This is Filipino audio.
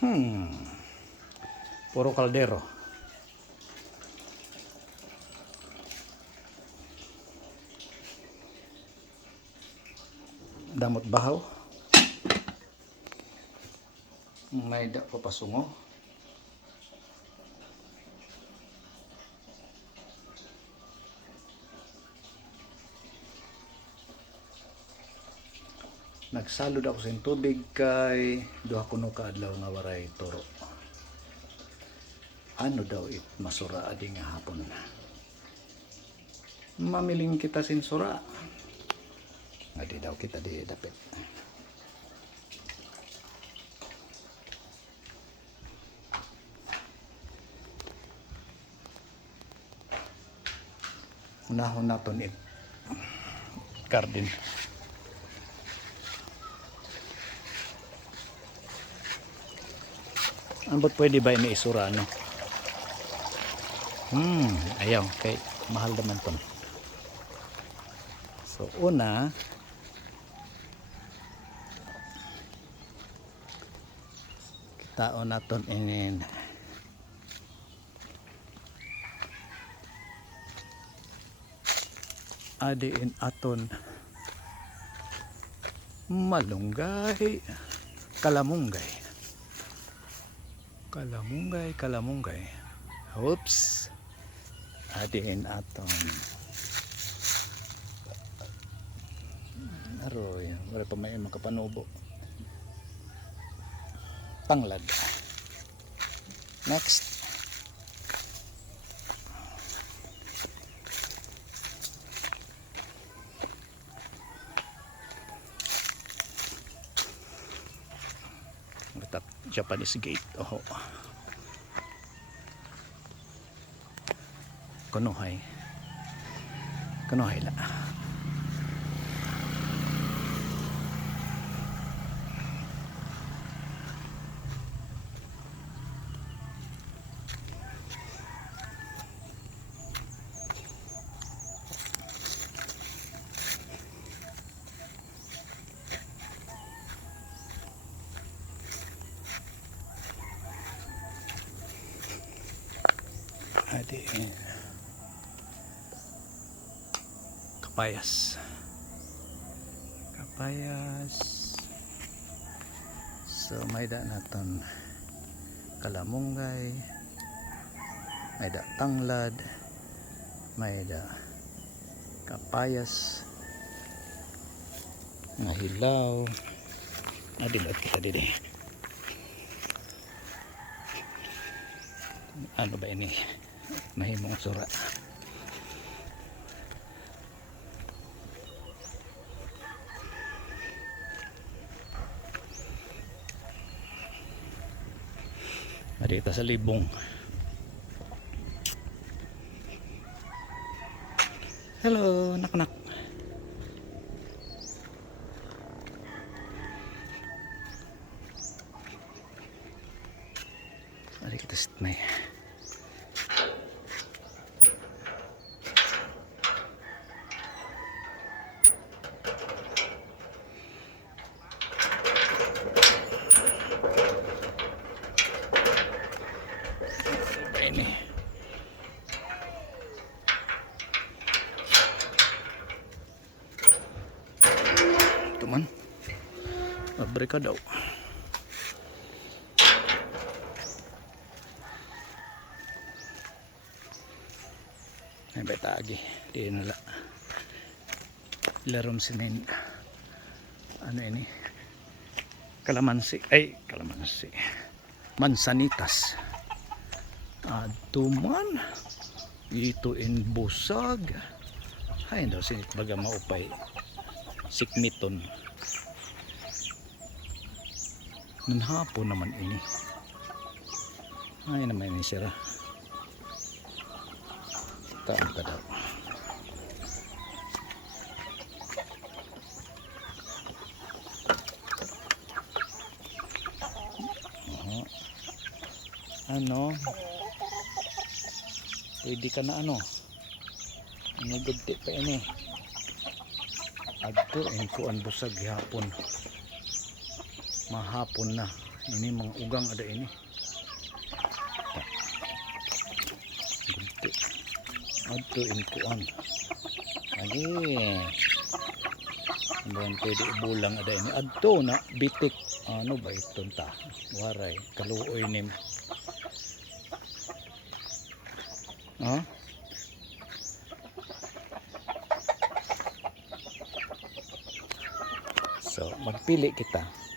Hmm. Puro kaldero. Damot bahaw. May da ko pasungo. Nagsalud ako sa tubig kay duha kuno ka adlaw nga waray turo. Ano daw it masura adi nga hapon. Mamiling kita sin sura. Adi daw kita di dapit. Unahon naton it garden. Ano ba't pwede ba ini isura ano? Ayaw. Okay. Mahal naman ton. So, una, kitaon naton inin adiin aton malunggay, kalamunggay. Kalamunggay. Oops. Adiin aton. Aroy, wala pa may makapanubo. Tanglad. Next. Japanese gate. Oh. Konohay la. Adi kapayas. So may da naton kalamunggay, may da tanglad, may da kapayas nga hilaw. Adilot kita didi. Ano ba ini? Mahimong sura. Marita sa libong. Hello, nak-nak. Mari kita may ini. Teman, mereka daw. Ay beta lagi di nila. Larom sinin. Ano ini? Kalamansi. Mansanitas. Tuman ito in busag ay daw sinit baga maupay sikmiton nanhapon naman ini ay naman ini sira taon ka daw ano pwede ka na ano nagugti pa ini adto ang kuan busag hapon mahapon na Ini mga ugang ada ini. Gede. Adto inkuan. Ani. Dan pwede ibulang ada ini. Adto na bitik. Ano ba ito ta? Waray. Kaluoy nim. Oh? So, magpili kita.